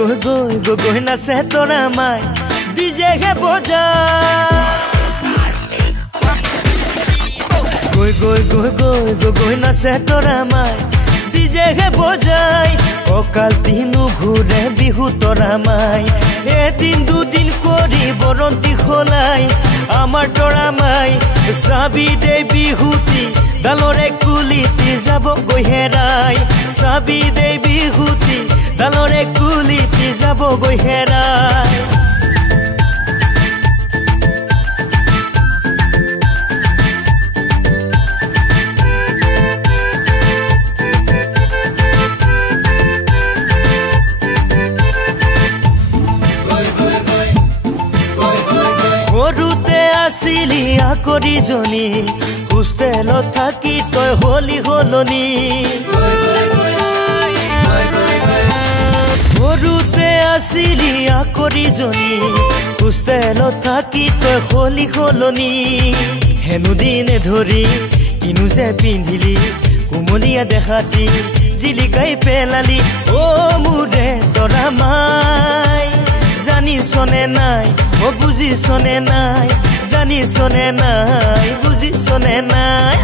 গৈ নাচে তোরা মাই ডিজে হে বজা গৈ নাচে তোরা মাই ডিজে হে বজাই অকাল দিনু ঘুরে বিহু তোরা মাই এদিন দুদিন করি বরন্তি খোলাই আমার তোরা মাই সাবি দে বিহুতি ডালরে কুলিতি যাব গৈ হেরাই সাবি দে বিহুতি ডালরে কুলিতি যাব গৈ হেরাই আসিলি আকরি জনী হোস্টেলত থাকি তই হলি হলনি সৰুতে আসিলি আকৰি জনী হোস্টেলত থাকি তই হলি হলনি হেনু দিনে ধৰি কিনু যে পিন্ধিলি কুমলীয়া দেখাতি জিলিকাই পেলালি অ মোৰে তৰা মাই জানিছনে নাই ও বুজিছনে নাই জানিছনে নাই বুজিছনে নাই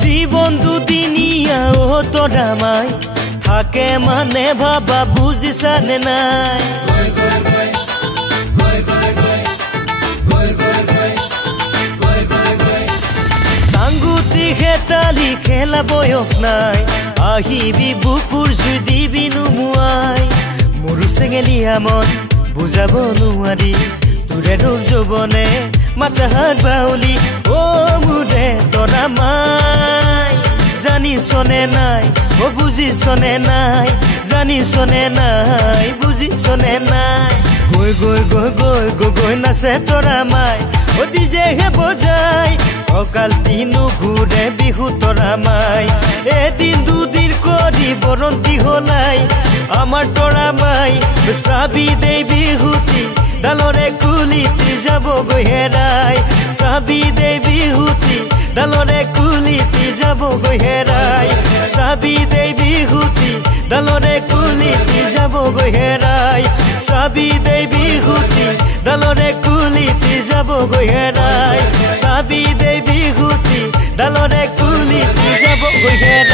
জীবন দুদিনীয়া ও তোরা মাই থাকে মানে ভাবা বুজিছানে নাই টাঙ্গুতি খেতালি খেলা বয়স নাই আহিবি বুকুৰ জুই দিবি নুমুৱাই মোৰো চেঙেলীয়া মন বুজাব নোৱাৰি তোৰে ৰূপ যৌৱনে মাতা হাত বাউলি অ মোৰে তৰা মাই জানিছনে নাই ও বুজিছনে নাই জানিছনে নাই বুজিছনে নাই গৈ নাচে তোরা মাই ও ডিজে হে বজাই অকাল দিনু ঘুরে বিহু তোরা মাই এদিন দুদিন করি বরন্তি হলাই আমার তোরা মাই সাবি দে বিহুতি ডালরে কুলিতি যাব গৈ হেরাই সাবি দে বিহুতি ডালরে কুলিতি যাব গৈ হেরাই সাবি দে বিহুতি ডালরে কুলিতি যাব গৈ হেরাই সাবি দে বিহুতি ডালরে কুলিতি যাব গৈ হেরাই সাবি দে বিহুতি ডালরে কুলিতি যাব গৈ হেরাই